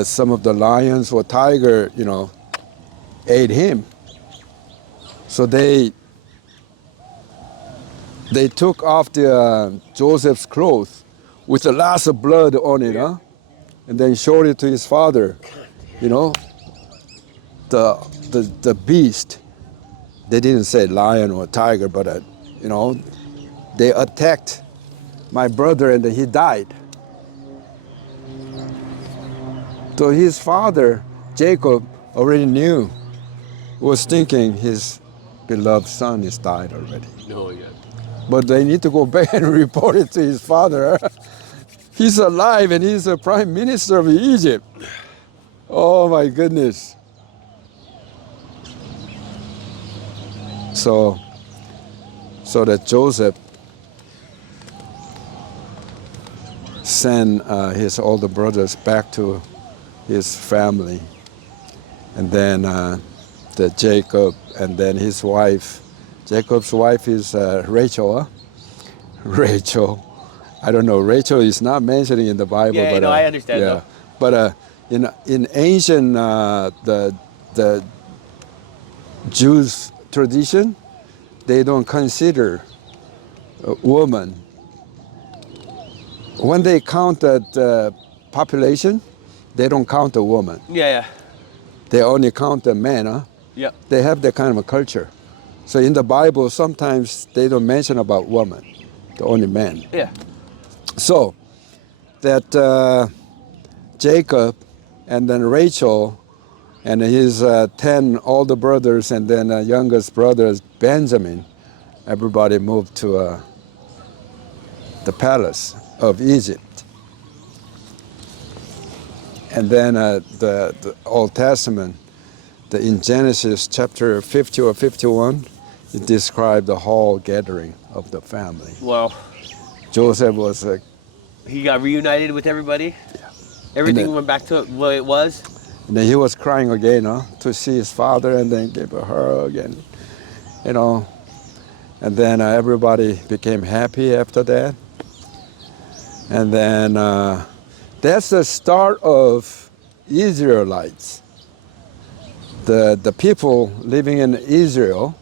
Some of the lions or tiger, ate him. So they took off Joseph's clothes with a lot of blood on it, huh? And then showed it to his father. The beast. They didn't say lion or tiger, but they attacked my brother and he died. So his father, Jacob, already knew, was thinking his beloved son is died already. No, yeah. But they need to go back and report it to his father. He's alive and he's the prime minister of Egypt. Oh my goodness. So that Joseph sent his older brothers back to his family, and then the Jacob, and then his wife. Jacob's wife is Rachel. Huh? Rachel. I don't know. Rachel is not mentioned in the Bible. Yeah, but I understand. Yeah, Though. but in ancient the Jews tradition, they don't consider a woman. When they count the population, they don't count a woman. Yeah. They only count the man. Huh? Yeah. They have that kind of a culture. So in the Bible, sometimes they don't mention about woman, the only man. Yeah. So that Jacob and then Rachel and his 10 older brothers and then youngest brothers, Benjamin, everybody moved to the palace of Egypt. And then the Old Testament, in Genesis chapter 50 or 51, it described the whole gathering of the family. Wow. Joseph was He got reunited with everybody. Yeah. Everything went back to what it was. and then he was crying again, to see his father, and then give a hug, and and then everybody became happy after that. And then that's the start of Israelites. The people living in Israel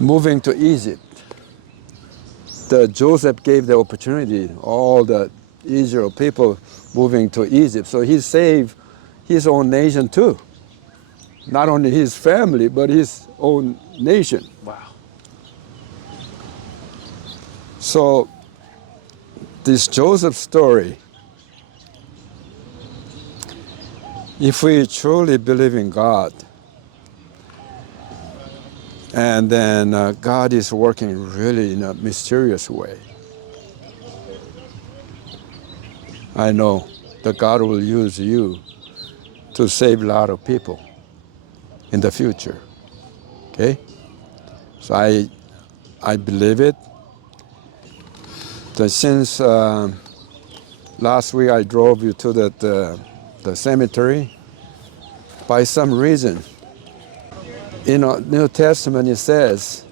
moving to Egypt. Joseph gave the opportunity, all the Israel people moving to Egypt. So he saved his own nation too. Not only his family, but his own nation. Wow. So this Joseph story, if we truly believe in God, and then God is working really in a mysterious way, I know that God will use you to save a lot of people in the future. Okay? So I believe it. That since last week I drove you to the cemetery, by some reason, in the New Testament it says,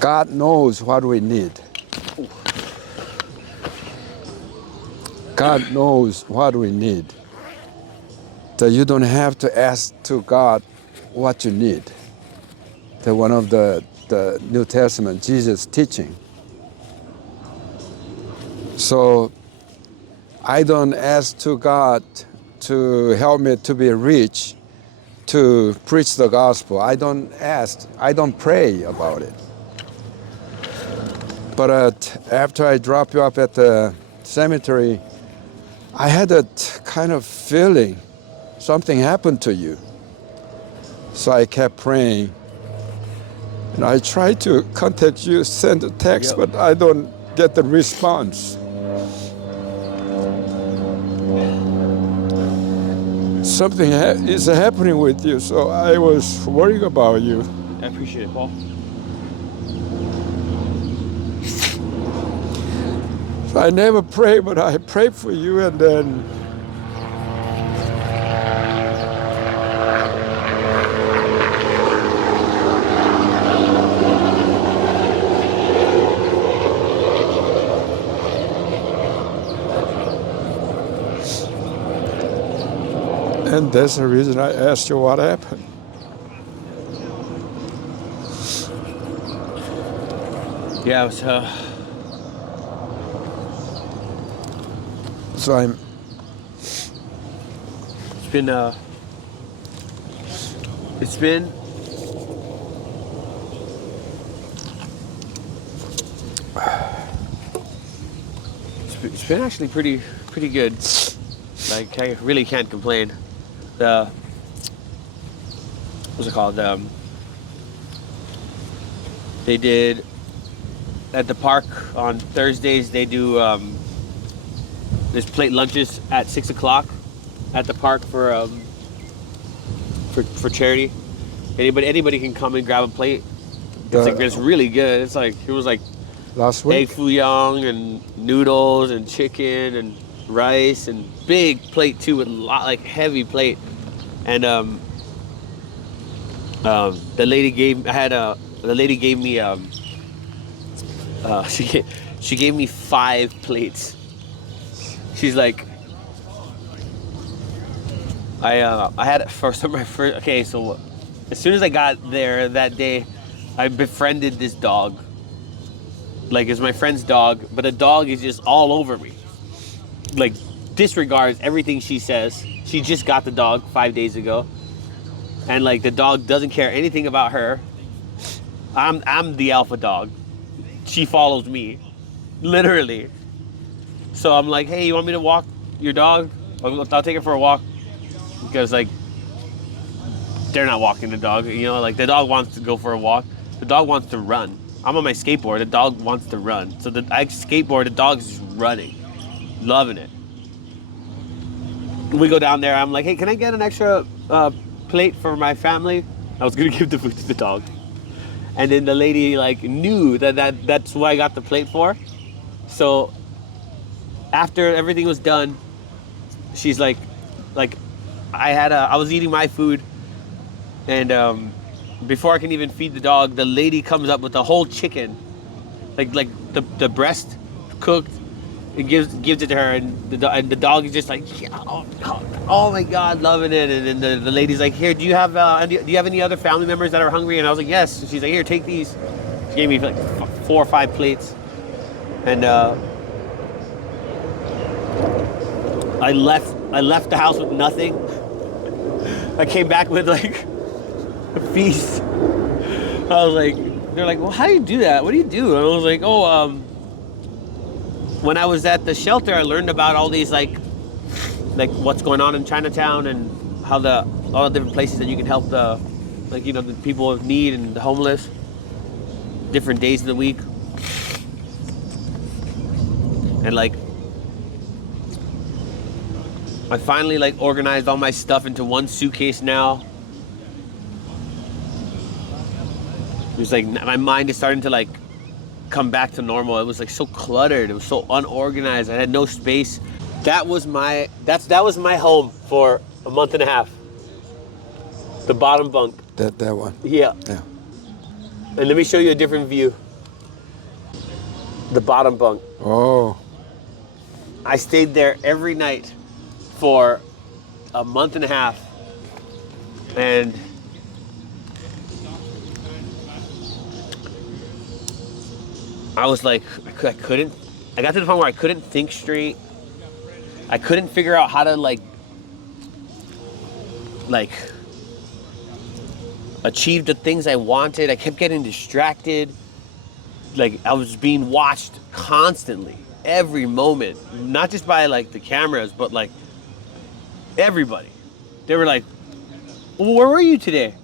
God knows what we need. God knows what we need. So you don't have to ask to God what you need. That's one of the New Testament, Jesus' teaching. So I don't ask to God to help me to be rich, to preach the gospel. I don't ask, I don't pray about it. But after I dropped you off at the cemetery, I had a kind of feeling something happened to you. So I kept praying. And I tried to contact you, send a text, but I don't get the response. Something is happening with you, so I was worried about you. I appreciate it, Paul. So I never pray, but I prayed for you, and then that's the reason I asked you what happened. Yeah, it was, So I'm. it's been it's been actually pretty good. Like, I really can't complain. What's it called? They did at the park on Thursdays. They do there's plate lunches at 6 o'clock at the park for charity. Anybody can come and grab a plate. It's really good. It was like Last week? egg foo young and noodles and chicken and rice and big plate too, with a lot, like heavy plate. And the lady gave me she gave me 5 plates. She's like, I had it for my first. Okay, so as soon as I got there that day, I befriended this dog. Like, it's my friend's dog, but the dog is just all over me. Like, disregards everything she says. She just got the dog 5 days ago, and like the dog doesn't care anything about her. I'm the alpha dog. She follows me, literally. So I'm like, hey, you want me to walk your dog? I'll take her for a walk, because like they're not walking the dog. You know, like the dog wants to go for a walk. The dog wants to run. I'm on my skateboard. The dog wants to run. So I skateboard. The dog's just running, loving it. We go down there. I'm like, hey, can I get an extra plate for my family? I was gonna give the food to the dog, and then the lady like knew that's what I got the plate for. So after everything was done, she's like I was eating my food, and before I can even feed the dog, the lady comes up with a whole chicken, like the breast cooked. It gives it to her, and the dog is just like, oh my god, loving it. And then the lady's like, here, do you have any other family members that are hungry? And I was like, yes. And she's like, here, take these. She gave me like 4 or 5 plates, and I left the house with nothing. I came back with like a feast. I was like, they're like, well, how do you do that? What do you do? And I was like, when I was at the shelter, I learned about all these like what's going on in Chinatown, and how all the different places that you can help the people of need and the homeless, different days of the week. And like, I finally like organized all my stuff into one suitcase now. It was like my mind is starting to like come back to normal. It was like so cluttered. It was so unorganized. I had no space. That was my home for a month and a half. The bottom bunk. That one. Yeah. Yeah. And let me show you a different view. The bottom bunk. Oh. I stayed there every night for a month and a half, and I was like, I got to the point where I couldn't think straight. I couldn't figure out how to like achieve the things I wanted. I kept getting distracted. like I was being watched constantly, every moment, not just by like the cameras, but like everybody. They were like, well, where were you today?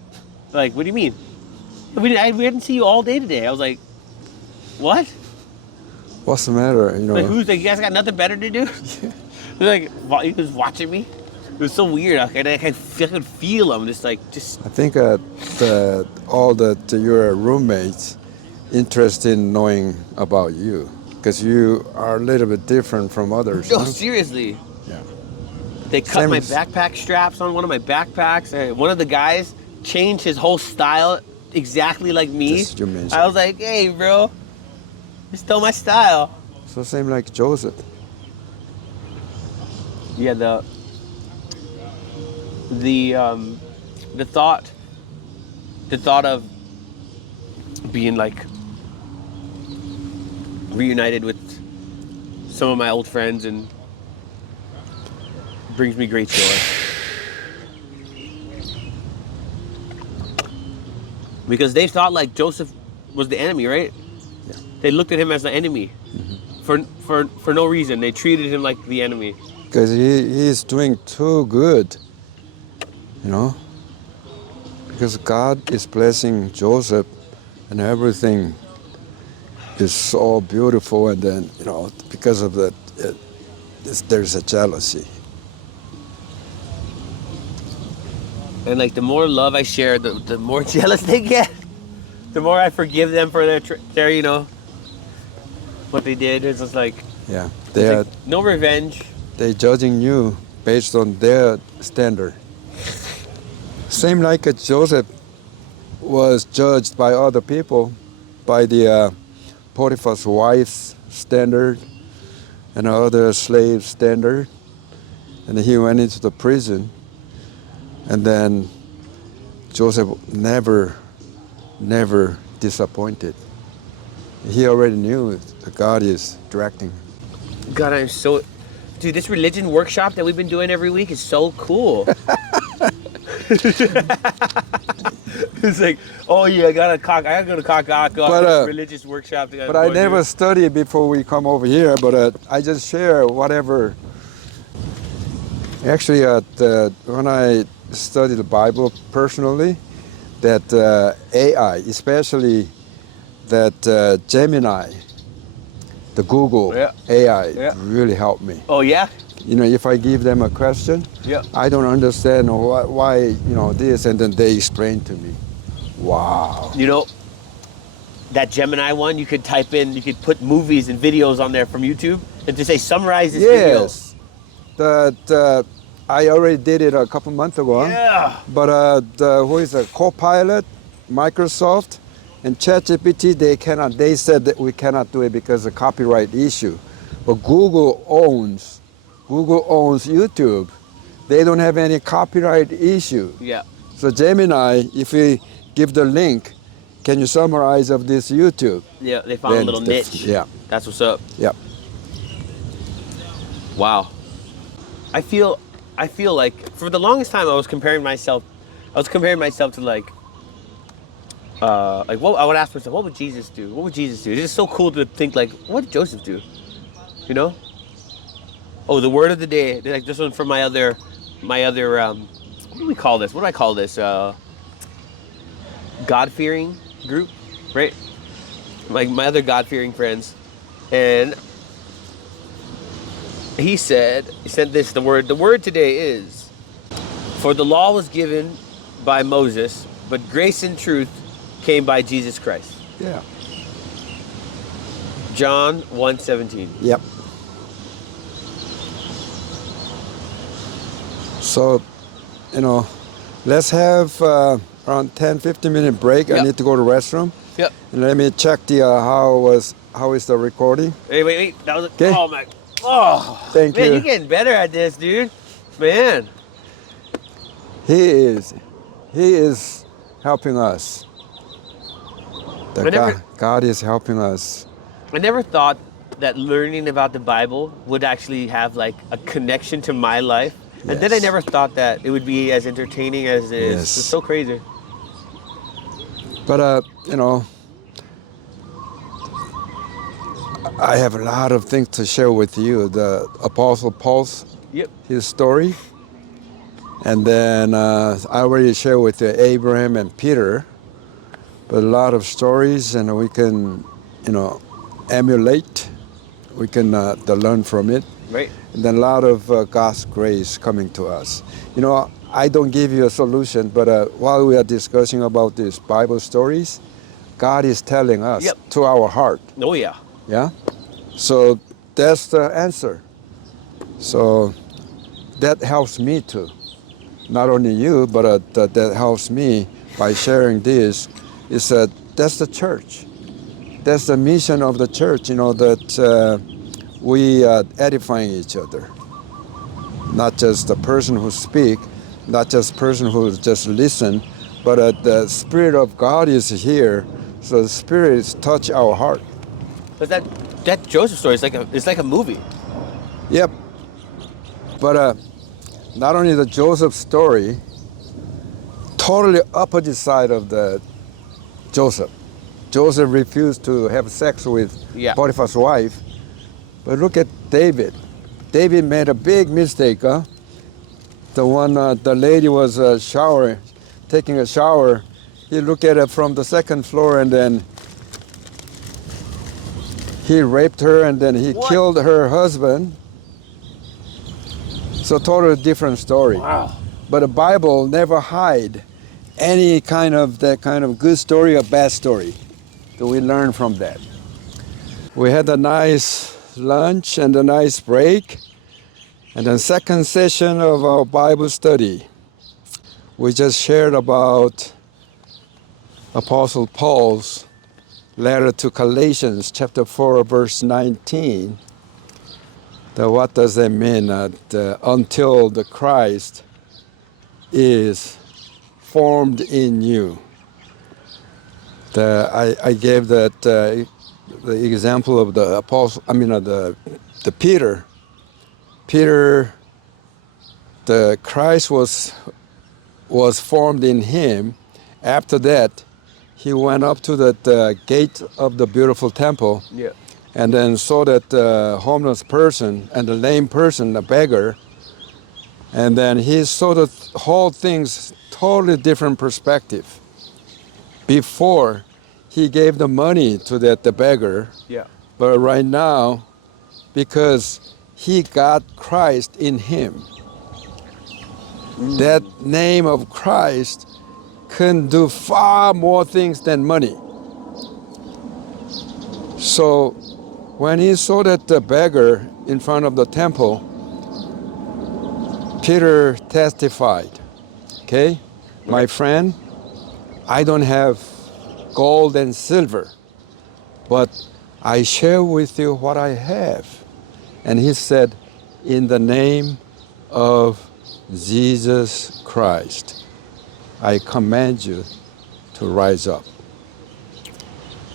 Like, what do you mean? We didn't see you all day today. I was like, what? What's the matter? You know. Like, who's like, you guys got nothing better to do? They're like, he was watching me. It was so weird. I could feel him, just. I think all your roommates interested in knowing about you because you are a little bit different from others. No, huh? seriously. Yeah. They cut my backpack straps on one of my backpacks. One of the guys changed his whole style exactly like me. Just you mentioned. I was like, hey, bro, you stole my style. So same like Joseph. Yeah, the thought of being like reunited with some of my old friends and brings me great joy. Because they thought like Joseph was the enemy, right? Yeah. They looked at him as the enemy. For no reason. They treated him like the enemy. Because he is doing too good, you know. Because God is blessing Joseph, and everything is so beautiful, and then because of that, there's a jealousy. And like the more love I share, the more jealous they get. The more I forgive them for their what they did. It's just like, Yeah, no revenge. They're judging you based on their standard. Same like Joseph was judged by other people, by the Potiphar's wife's standard and other slave standard, and he went into the prison. And then Joseph never disappointed. He already knew that God is directing. God, I'm so... Dude, this religion workshop that we've been doing every week is so cool. It's like, oh yeah, I gotta go to religious workshop. But I never studied before we come over here, but I just share whatever. Actually, when I study the Bible personally, that AI, especially that Gemini, the Google AI, really helped me. Oh yeah? If I give them a question, I don't understand why this, and then they explain to me. Wow. That Gemini one, you could type in, you could put movies and videos on there from YouTube, and to say summarize this video. Yes. That I already did it a couple months ago. Yeah. But who is a Copilot, Microsoft, and ChatGPT, they said that we cannot do it because of copyright issue. But Google owns YouTube. They don't have any copyright issue. Yeah. So Gemini, if we give the link, can you summarize of this YouTube? Yeah, they found a little niche. Yeah. That's what's up. Yeah. Wow. I feel like for the longest time I was comparing myself to like what I would ask myself, what would Jesus do? What would Jesus do? It's just so cool to think like, what did Joseph do? Oh, the word of the day. Like this one from my other what do we call this? What do I call this? God-fearing group, right? Like my other God-fearing friends. And he said this, the word today is, for the law was given by Moses, but grace and truth came by Jesus Christ. Yeah. John 1:17. Yep. So, let's have around 10-15 minute break. Yep. I need to go to the restroom. Yep. And let me check the how is the recording. Hey, wait. That was Okay. Oh my. Oh. Thank man, you. you're getting better at this, dude. Man. He is helping us. God is helping us. I never thought that learning about the Bible would actually have like a connection to my life. And then I Yes. never thought that it would be as entertaining as it is. Yes. It's so crazy. But I have a lot of things to share with you. The Apostle Paul's Yep. his story, and then I already shared with you Abraham and Peter, but a lot of stories, and we can, emulate. We can learn from it. Right. And then a lot of God's grace coming to us. I don't give you a solution, but while we are discussing about these Bible stories, God is telling us Yep. to our heart. Oh yeah. Yeah? So that's the answer. So that helps me too. Not only you, but that helps me by sharing this. Is that that's the church. That's the mission of the church, that we are edifying each other. Not just the person who speak, not just person who just listen, but the Spirit of God is here. So the Spirit is touch our heart. But that Joseph story is like a movie. Yep. But not only the Joseph story, totally opposite side of the Joseph. Joseph refused to have sex with Potiphar's wife. But look at David. David made a big mistake. The lady was taking a shower. He looked at her from the second floor, and then he raped her, and then he killed her husband. So totally different story. Wow. But the Bible never hide any kind of good story or bad story. So we learn from that. We had a nice lunch and a nice break. And then second session of our Bible study. We just shared about Apostle Paul's letter to Galatians, chapter 4, verse 19. What does that mean? Until the Christ is formed in you. I gave that the example of the apostle. The Peter. Peter, the Christ was formed in him. After that, he went up to the gate of the beautiful temple. Yeah. And then saw that homeless person and the lame person, the beggar. And then he saw the whole thing's totally different perspective. Before, he gave the money to the beggar. Yeah. But right now, because he got Christ in him, that name of Christ can do far more things than money. So when he saw that the beggar in front of the temple, Peter testified, okay, my friend, I don't have gold and silver, but I share with you what I have. And he said, in the name of Jesus Christ, I command you to rise up.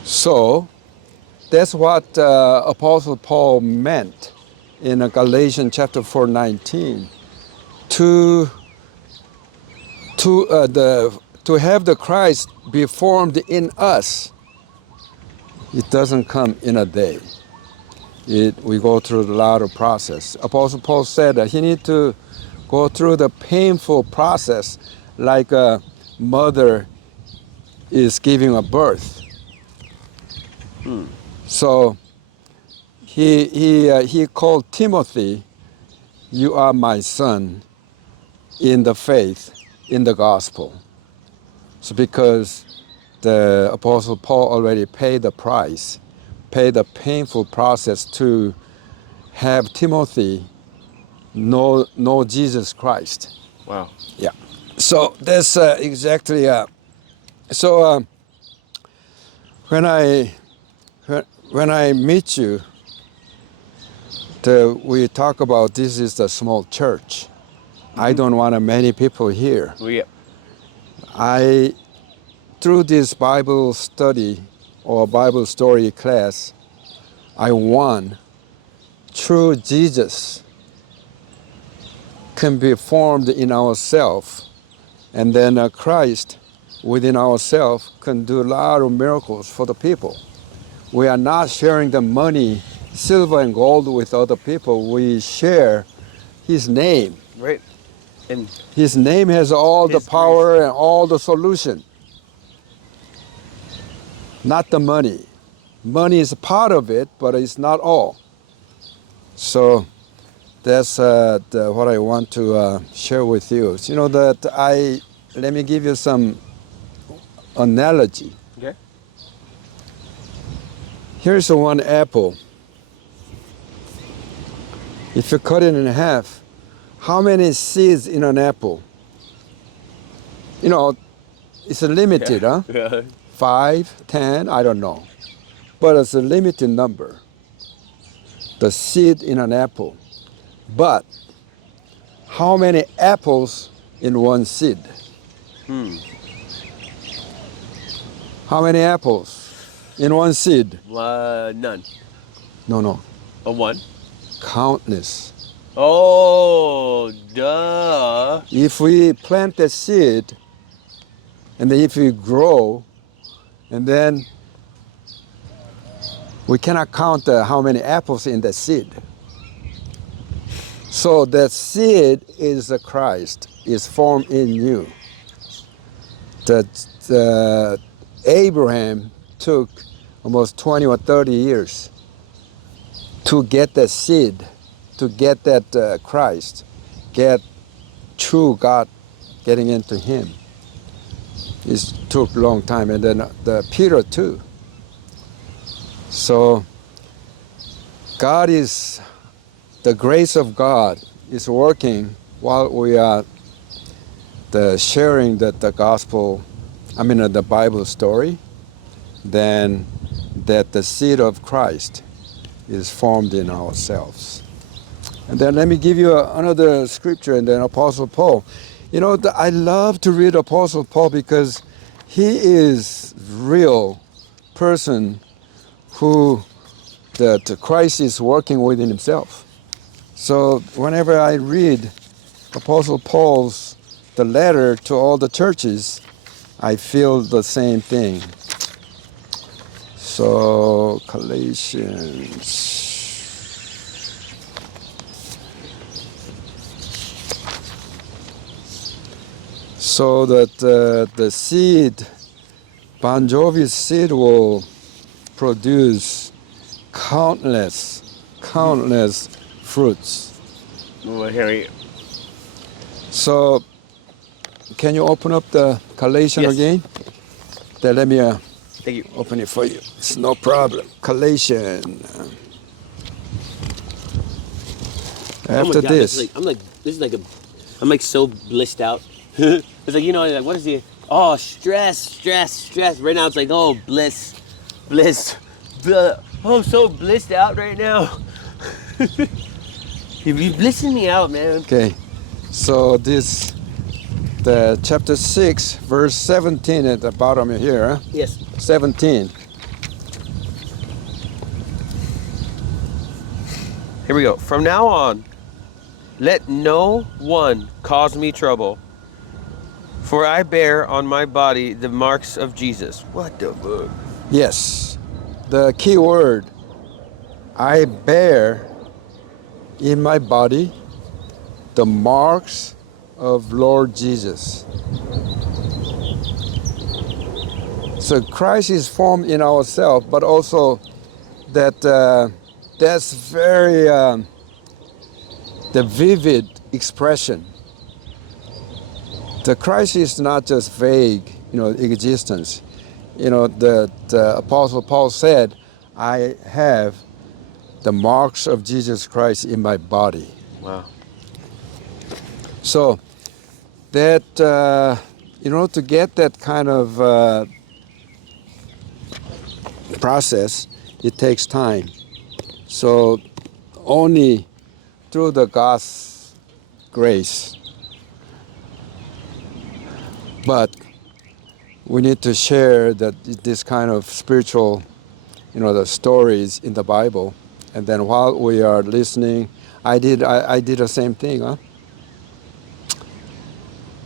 So that's what Apostle Paul meant in Galatians chapter 4:19. To have the Christ be formed in us, it doesn't come in a day. We go through a lot of process. Apostle Paul said that he need to go through the painful process like a mother is giving a birth. So he called Timothy, you are my son in the faith, in the gospel. So because the Apostle Paul already paid the price, paid the painful process to have Timothy know Jesus Christ. Wow. Yeah. So that's exactly. When I meet you, we talk about this is the small church. I don't want many people here. Oh, yeah. Through this Bible study or Bible story class, I want true Jesus can be formed in ourselves, and then Christ within ourselves can do a lot of miracles for the people. we are not sharing the money, silver and gold with other people. We share His name. Right. And His name has all the His power and all the solution. Not the money. Money is a part of it, but it's not all. So that's what I want to share with you. You know that let me give you some analogy. okay. Here's one apple. If you cut it in half, how many seeds in an apple? You know, it's limited, huh? Yeah. 5, 10, I don't know. But it's a limited number, the seed in an apple. But how many apples in one seed? How many apples in one seed? None. No. A one. Countless. Oh, duh. If we plant a seed, and then if we grow, and then we cannot count how many apples in the seed. So that seed is the Christ, is formed in you. That Abraham took almost 20 or 30 years to get that seed, to get that Christ, get true God getting into him. It took a long time, and then Peter too. So God is, the grace of God is working while we are sharing the gospel, the Bible story, then that the seed of Christ is formed in ourselves. And then let me give you another scripture, and then Apostle Paul. You know, I love to read Apostle Paul because he is real person who that Christ is working within himself. So whenever I read Apostle Paul's the letter to all the churches, I feel the same thing. So Galatians. So that the seed, Bon Jovi's seed will produce countless fruits. Oh, Harry. So, can you open up the Galatians again? Then let me Thank you. open it for you. It's no problem. Galatians. After this. I'm like so blissed out. It's like, you know, like, what is the, oh, stress. Right now it's like, oh, bliss. Oh, I'm so blissed out right now. You're blissing me out, man. Okay, so this, the chapter 6, verse 17 at the bottom here. Huh? Yes. 17. Here we go. From now on, let no one cause me trouble, for I bear on my body the marks of Jesus. What the fuck? Yes, the key word, I bear in my body the marks of Lord Jesus. So Christ is formed in ourselves, but also that that's very the vivid expression. The Christ is not just vague, existence. The Apostle Paul said, I have the marks of Jesus Christ in my body. Wow. So that, to get that kind of process, it takes time. So only through the God's grace. But we need to share that this kind of spiritual, the stories in the Bible. And then while we are listening, I did the same thing, huh?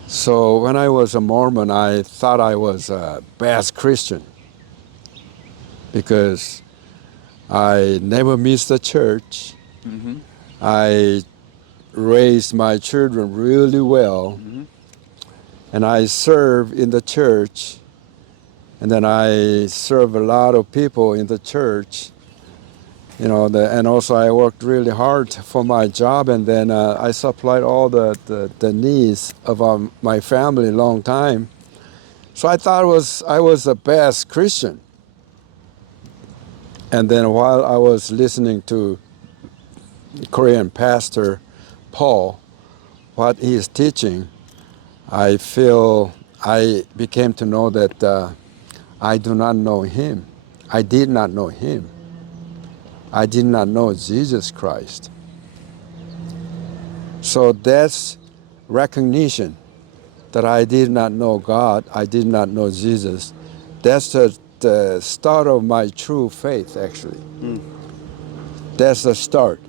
So when I was a Mormon, I thought I was a bad Christian because I never missed a church. I raised my children really well. And I serve in the church. And then I serve a lot of people in the church. You know, and also I worked really hard for my job, and then I supplied all the needs of my family a long time. So I thought I was the best Christian. And then while I was listening to Korean pastor Paul, what he is teaching, I became to know that I do not know him. I did not know him. I did not know Jesus Christ. So that's recognition that I did not know God, I did not know Jesus. That's the start of my true faith, actually. That's the start.